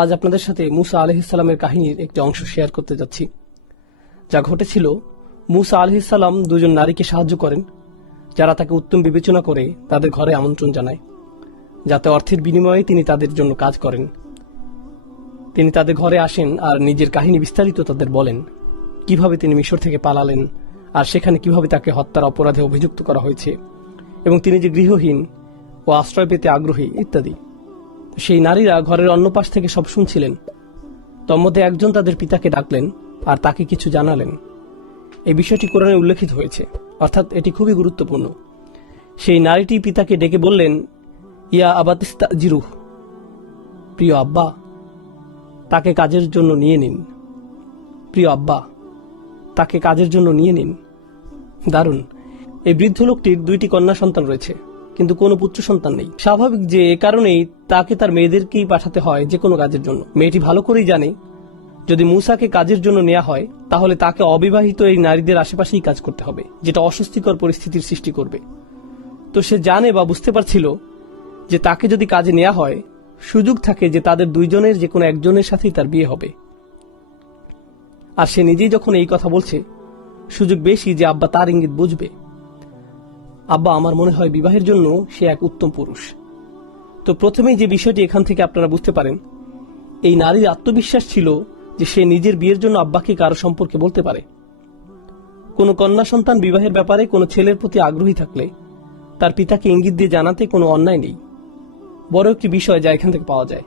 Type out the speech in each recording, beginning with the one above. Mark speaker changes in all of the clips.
Speaker 1: আজ আপনাদের সাথে মুসা আলহিসাল্লামের কাহিনীর একটি অংশ শেয়ার করতে যাচ্ছি। যা ঘটেছিল, মুসা আলহিসাল্লাম দুজন নারীকে সাহায্য করেন, যারা তাকে উত্তম বিবেচনা করে তাদের ঘরে আমন্ত্রণ জানায়, যাতে অর্থের বিনিময়ে তিনি তাদের জন্য কাজ করেন। তিনি তাদের ঘরে আসেন আর নিজের কাহিনী বিস্তারিত তাদের বলেন, কীভাবে তিনি মিশর থেকে পালালেন আর সেখানে কীভাবে তাকে হত্যার অপরাধে অভিযুক্ত করা হয়েছে এবং তিনি যে গৃহহীন ও আশ্রয় পেতে আগ্রহী, ইত্যাদি। সেই নারীরা ঘরের অন্য পাশ থেকে সব শুনছিলেন। তন্মধ্যে একজন তাদের পিতাকে ডাকলেন আর তাকে কিছু জানালেন। এই বিষয়টি কোরআনে উল্লেখিত হয়েছে, অর্থাৎ এটি খুবই গুরুত্বপূর্ণ। সেই নারীটি পিতাকে ডেকে বললেন, ইয়া আবাতিস্তা জিরুহ, প্রিয় আব্বা, তাকে কাজের জন্য নিয়ে নিন। প্রিয় আব্বা, তাকে কাজের জন্য নিয়ে নিন। দারুণ। এই বৃদ্ধ লোকটির দুইটি কন্যা সন্তান রয়েছে। কিন্তু কোনো পুত্র সন্তান নেই। স্বাভাবিক যে এ কারণেই তাকে তার মেয়েদেরকেই পাঠাতে হয় যে কোনো কাজের জন্য। মেয়েটি ভালো করেই জানে, যদি মুসাকে কাজের জন্য নেওয়া হয়, তাহলে তাকে অবিবাহিত এই নারীদের আশেপাশেই কাজ করতে হবে, যেটা অস্বস্তিকর পরিস্থিতির সৃষ্টি করবে। তো সে জানে বা বুঝতে পারছিল যে তাকে যদি কাজে নেওয়া হয়, সুযোগ থাকে যে তাদের দুইজনের যে কোনো একজনের সাথেই তার বিয়ে হবে। আর সে নিজেই যখন এই কথা বলছে, সুযোগ বেশি যে আব্বা তার ইঙ্গিত বুঝবে। আব্বা, আমার মনে হয় বিবাহের জন্য সে এক উত্তম পুরুষ। তো প্রথমেই যে বিষয়টি এখান থেকে আপনারা বুঝতে পারেন, এই নারীর আত্মবিশ্বাস ছিল যে সে নিজের বিয়ের জন্য আব্বাকে কারও সম্পর্কে বলতে পারে। কোনো কন্যা সন্তান বিবাহের ব্যাপারে কোনো ছেলের প্রতি আগ্রহী থাকলে তার পিতাকে ইঙ্গিত দিয়ে জানাতে কোনো অন্যায় নেই। বড় একটি বিষয় যা এখান থেকে পাওয়া যায়।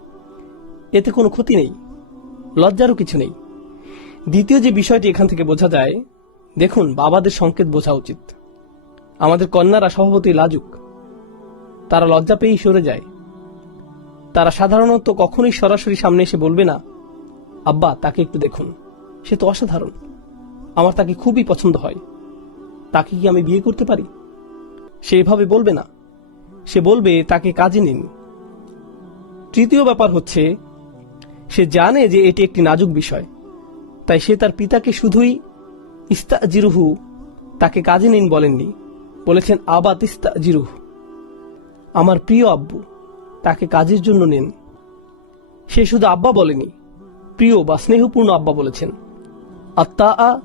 Speaker 1: এতে কোনো ক্ষতি নেই, লজ্জারও কিছু নেই। দ্বিতীয় যে বিষয়টি এখান থেকে বোঝা যায়, দেখুন, বাবাদের সংকেত বোঝা উচিত। আমাদের কন্যারা স্বভাবতই লাজুক। তারা লজ্জা পেয়েই সরে যায়। তারা সাধারণত কখনোই সরাসরি সামনে এসে বলবে না, আব্বা, তাকে একটু দেখুন। সে তো অসাধারণ। আমার তাকে খুবই পছন্দ হয়। তাকে কি আমি বিয়ে করতে পারি? সে এভাবে বলবে না। সে বলবে, তাকে কাজে নিন। তৃতীয় ব্যাপার হচ্ছে, সে জানে যে এটি একটি নাজুক বিষয়। তাই সে তার পিতাকে শুধুই ইস্তা জিরুহু তাকে কাজে নিন বলেননি। বলেছেন আবাত ইস্তা জিরুহ আমার প্রিয় আব্বু, তাকে কাজের জন্য নেন। সে শুধু আব্বা বলেনি, প্রিয় বা স্নেহপূর্ণ আব্বা বলেছেন। আত্মা আ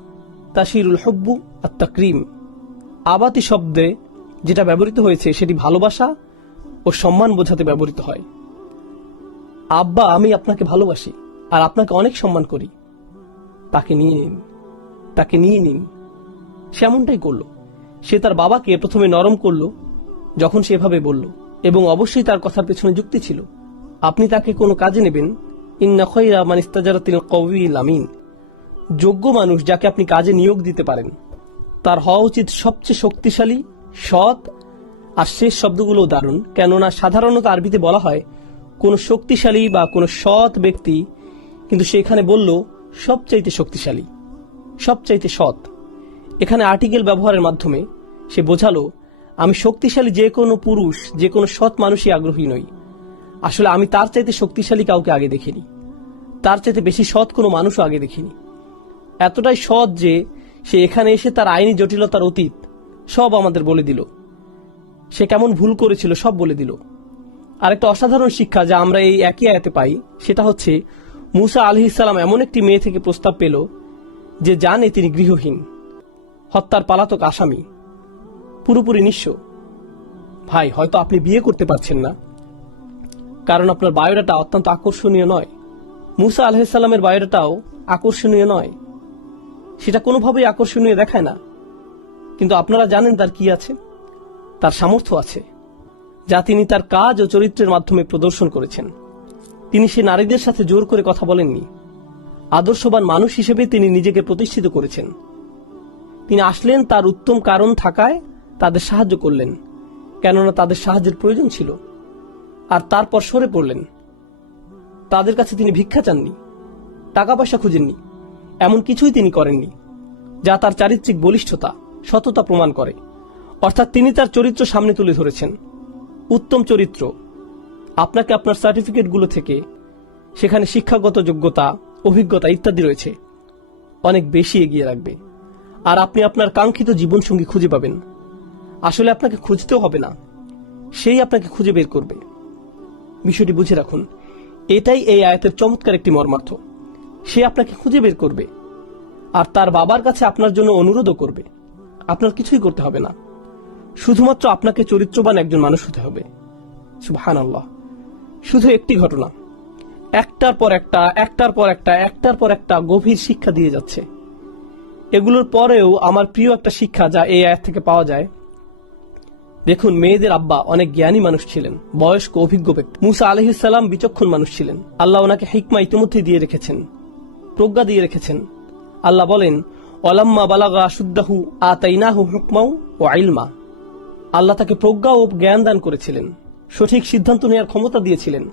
Speaker 1: তাসিরুল হব্বু আত্মা ক্রিম আবাতি শব্দে যেটা ব্যবহৃত হয়েছে, সেটি ভালোবাসা ও সম্মান বোঝাতে ব্যবহৃত হয়। আব্বা, আমি আপনাকে ভালোবাসি আর আপনাকে অনেক সম্মান করি। তাকে নিয়ে নিন, তাকে নিয়ে নিন। সে এমনটাই করল। সে তার বাবাকে প্রথমে নরম করল, যখন সে এভাবে বলল, এবং অবশ্যই তার কথার পেছনে যুক্তি ছিল। আপনি তাকে কোনো কাজে নেবেন? ইন্না খৈরা মান ইস্তাজারাতিল কবিল আমিন। যোগ্য মানুষ যাকে আপনি কাজে নিয়োগ দিতে পারেন। তার হওয়া উচিত সবচেয়ে শক্তিশালী, সৎ আর শেষ শব্দগুলো দারুণ। কেননা সাধারণত আরবিতে বলা হয়, কোনো শক্তিশালী বা কোনো সৎ ব্যক্তি কিন্তু সেখানে বলল, সবচাইতে শক্তিশালী, সবচাইতে সৎ। এখানে আর্টিকেল ব্যবহারের মাধ্যমে সে বোঝালো, আমি শক্তিশালী যে কোনো পুরুষ, যে কোনো সৎ মানুষই আগ্রহী নই। আসলে আমি তার চাইতে শক্তিশালী কাউকে আগে দেখিনি। তার চাইতে বেশি সৎ কোনো মানুষও আগে দেখিনি। এতটাই সৎ যে সে এখানে এসে তার আইনি জটিলতার অতীত সব আমাদের বলে দিল। সে কেমন ভুল করেছিল সব বলে দিল। আরেকটা অসাধারণ শিক্ষা যা আমরা এই একই আয়াতে পাই, সেটা হচ্ছে, মুসা আলহ ইসলাম এমন একটি মেয়ে থেকে প্রস্তাব পেল যে জানে তিনি গৃহহীন। হত্যার পালাতক আসামি। পুরোপুরি নিঃস্ব। ভাই, হয়তো আপনি বিয়ে করতে পারছেন না। কারণ আপনার বায়োডাটা অত্যন্ত আকর্ষণীয় নয়। মুসা আলহিসাল্লামের বায়োডাটাও আকর্ষণীয় নয়। সেটা কোনোভাবেই আকর্ষণীয় দেখায় না। কিন্তু আপনারা জানেন তার কি আছে? তার সামর্থ্য আছে। যা তিনি তার কাজ ও চরিত্রের মাধ্যমে প্রদর্শন করেছেন। তিনি সে নারীদের সাথে জোর করে কথা বলেননি। আদর্শবান মানুষ হিসেবে তিনি নিজেকে প্রতিষ্ঠিত করেছেন। তিনি আসলেন তার উত্তম কারণ থাকায় তাদের সাহায্য করলেন, কেননা তাদের সাহায্যের প্রয়োজন ছিল। আর তারপর সরে পড়লেন। তাদের কাছে তিনি ভিক্ষা চাননি টাকা পয়সা খুঁজেননি, এমন কিছুই তিনি করেননি, যা তার চারিত্রিক বলিষ্ঠতা, সততা প্রমাণ করে। অর্থাৎ তিনি তার চরিত্র সামনে তুলে ধরেছেন। উত্তম চরিত্র। আপনাকে আপনার সার্টিফিকেটগুলো থেকে সেখানে শিক্ষাগত যোগ্যতা, অভিজ্ঞতা ইত্যাদি রয়েছে। অনেক বেশি এগিয়ে রাখবে আর আপনি আপনার কাঙ্ক্ষিত জীবনসঙ্গী খুঁজে পাবেন। আসলে আপনাকে খুঁজতেও হবে না। সেই আপনাকে খুঁজে বের করবে। বিষয়টি বুঝে রাখুন, এটাই এই আয়াতের চমৎকার একটি মর্মার্থ। সে আপনাকে খুঁজে বের করবে, আর তার বাবার কাছে আপনার জন্য অনুরোধও করবে। আপনার কিছুই করতে হবে না। শুধুমাত্র আপনাকে চরিত্রবান একজন মানুষ হতে হবে। সুবহান আল্লাহ শুধু একটি ঘটনা। একটার পর একটা, একটার পর একটা, একটার পর একটা গভীর শিক্ষা দিয়ে যাচ্ছে। এগুলোর পরেও আমার প্রিয় একটা শিক্ষা যা এই আয়াত থেকে পাওয়া যায়। দেখুন, মেয়েদের আব্বা অনেক জ্ঞানী মানুষ ছিলেন, বয়স্ক, অভিজ্ঞ ব্যক্তি। মুসা আলহিসাল্লাম বিচক্ষণ মানুষ ছিলেন। আল্লাহ ওনাকে হিকমা ইতিমধ্যে দিয়ে রেখেছেন, প্রজ্ঞা দিয়ে রেখেছেন। আল্লাহ বলেন অলাম্মা বালাগা সুদ্দাহু আতাইনাহু হুকমাউ ও আইলমা আল্লাহ তাকে প্রজ্ঞা ও জ্ঞান দান করেছিলেন, সঠিক সিদ্ধান্ত নেওয়ার ক্ষমতা দিয়েছিলেন।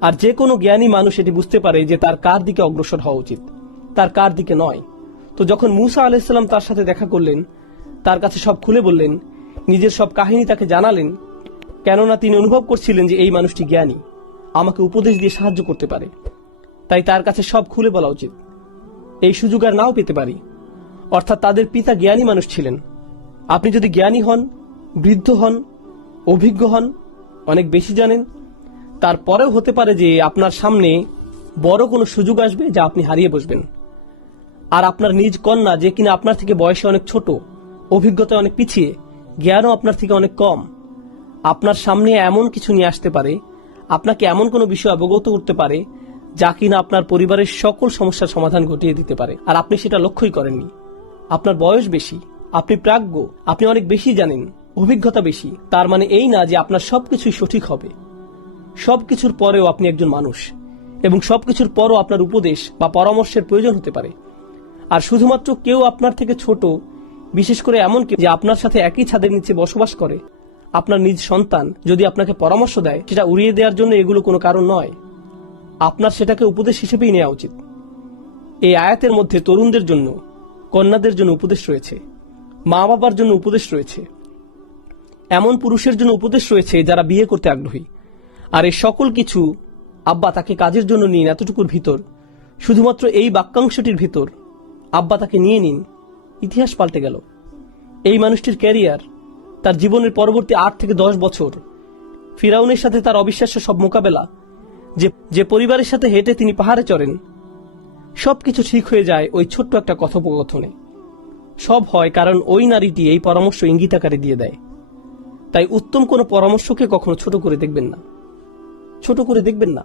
Speaker 1: আর যে কোনো জ্ঞানী মানুষ এটি বুঝতে পারে যে তার কার দিকে অগ্রসর হওয়া উচিত, তার কার দিকে নয়। তো যখন মুসা আলাইসাল্লাম তার সাথে দেখা করলেন, তার কাছে সব খুলে বললেন, নিজের সব কাহিনী তাকে জানালেন, কেননা তিনি অনুভব করছিলেন যে এই মানুষটি জ্ঞানী, আমাকে উপদেশ দিয়ে সাহায্য করতে পারে। তাই তার কাছে সব খুলে বলা উচিত। এই সুযোগ আর নাও পেতে পারি। অর্থাৎ তাদের পিতা জ্ঞানী মানুষ ছিলেন। আপনি যদি জ্ঞানী হন, বৃদ্ধ হন, অভিজ্ঞ হন, অনেক বেশি জানেন, তারপরেও হতে পারে যে আপনার সামনে বড় কোনো সুযোগ আসবে যা আপনি হারিয়ে বসবেন। আর আপনার নিজ কন্যা যে কিনা আপনার থেকে বয়সে অনেক ছোট, অভিজ্ঞতায় অনেক পিছিয়ে, জ্ঞানও আপনার থেকে অনেক কম। আপনার সামনে এমন কিছু নিয়ে আসতে পারে, আপনাকে এমন কোনো বিষয় অবগত করতে পারে, যা কিনা আপনার পরিবারের সকল সমস্যার সমাধান ঘটিয়ে দিতে পারে। আর আপনি সেটা লক্ষ্যই করেননি। আপনার বয়স বেশি, আপনি প্রাজ্ঞ, আপনি অনেক বেশি জানেন, অভিজ্ঞতা বেশি, তার মানে এই না যে আপনার সবকিছুই সঠিক হবে। সবকিছুর পরেও আপনি একজন মানুষ, এবং সবকিছুর পরও আপনার উপদেশ বা পরামর্শের প্রয়োজন হতে পারে। আর শুধুমাত্র কেউ আপনার থেকে ছোট, বিশেষ করে এমন কেউ যে আপনার সাথে একই ছাদের নিচে বসবাস করে। আপনার নিজ সন্তান যদি আপনাকে পরামর্শ দেয়, সেটা উড়িয়ে দেওয়ার জন্য এগুলো কোনো কারণ নয়। আপনার সেটাকে উপদেশ হিসেবেই নেওয়া উচিত। এই আয়াতের মধ্যে তরুণদের জন্য, কন্যাদের জন্য উপদেশ রয়েছে। মা বাবার জন্য উপদেশ রয়েছে। এমন পুরুষের জন্য উপদেশ রয়েছে যারা বিয়ে করতে আগ্রহী। আর এই সকল কিছু আব্বা তাকে কাজের জন্য নিন এতটুকুর ভিতর। শুধুমাত্র এই বাক্যাংশটির ভিতর। আব্বা তাকে নিয়ে নিন। ইতিহাস পাল্টে গেল। এই মানুষটির ক্যারিয়ার তার জীবনের পরবর্তী আট থেকে দশ বছর। ফিরাউনের সাথে তার অবিশ্বাস্য সব মোকাবেলা, যে যে পরিবারের সাথে হেঁটে তিনি পাহাড়ে চড়েন, সবকিছু ঠিক হয়ে যায় ওই ছোট্ট একটা কথোপকথনে। সব হয় কারণ ওই নারীটি এই পরামর্শ ইঙ্গিতাকারে দিয়ে দেয়। তাই উত্তম কোনো পরামর্শকে কখনো ছোট করে দেখবেন না। ছোট করে দেখবেন না।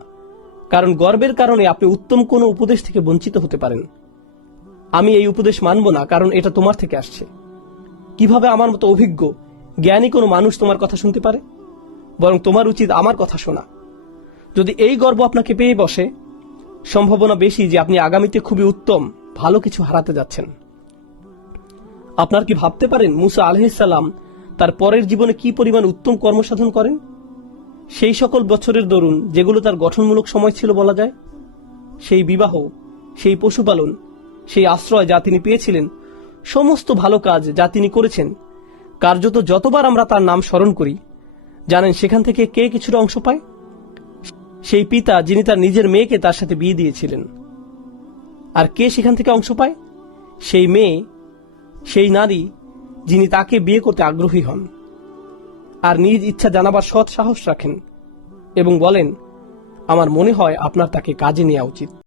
Speaker 1: কারণ গর্বের কারণে আপনি উত্তম কোনো উপদেশ থেকে বঞ্চিত হতে পারেন। আমি এই উপদেশ মানব না, কারণ এটা তোমার থেকে আসছে। কীভাবে আমার মতো অভিজ্ঞ, জ্ঞানী কোনো মানুষ তোমার কথা শুনতে পারে? বরং তোমার উচিত আমার কথা শোনা। যদি এই গর্ব আপনাকে পেয়ে বসে, সম্ভাবনা বেশি যে আপনি আগামীতে খুবই উত্তম, ভালো কিছু হারাতে যাচ্ছেন। আপনার কি ভাবতে পারেন মুসা আলহিসাল্লাম তার পরের জীবনে কি পরিমাণ উত্তম কর্মসাধন করেন? সেই সকল বছরের দরুন যেগুলো তার গঠনমূলক সময় ছিল বলা যায়, সেই বিবাহ, সেই পশুপালন সেই আশ্রয় যা তিনি পেয়েছিলেন, সমস্ত ভালো কাজ যা তিনি করেছেন, কার্যত যতবার আমরা তার নাম স্মরণ করি, জানেন সেখান থেকে কে কিছুটা অংশ পায়? সেই পিতা যিনি তার নিজের মেয়েকে তার সাথে বিয়ে দিয়েছিলেন। আর কে সেখান থেকে অংশ পায়? সেই মেয়ে, সেই নারী যিনি তাকে বিয়ে করতে আগ্রহী হন আর নিজ ইচ্ছা জানাবার সৎ সাহস রাখেন এবং বলেন, আমার মনে হয় আপনার তাকে কাজে নেওয়া উচিত।